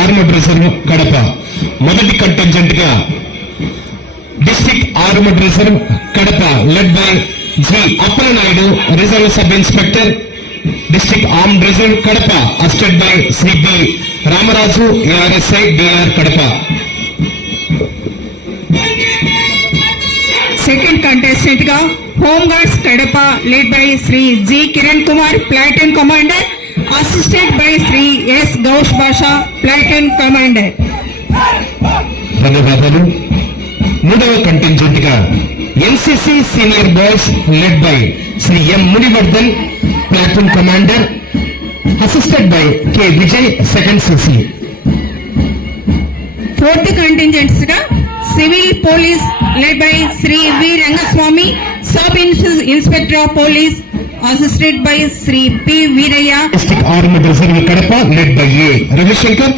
Armed reserve Kadapa. మొదటి contingent గా district armed reserve Kadapa led by G Appalanaidu, reserve sub inspector, district armed reserve Kadapa, assisted by Shri B Ramaraju, ARSI DR Kadapa. Second contestant గా home guards Kadapa led by Shri G Kiran Kumar, platoon commander, assisted by Shri S Ghouse Basha, platoon commander. ధన్యవాదాలు. మూడవ contingent గా NCC senior boys led by Shri M Munivardhan, platoon commander, assisted by K Vijay, second CC. Fourth contingents గా civil police led by Shri V Rangaswamy, sub inspector of police, assisted by Shri P Veeraiah. District armed reserve Kadapa led by A Ravishankar.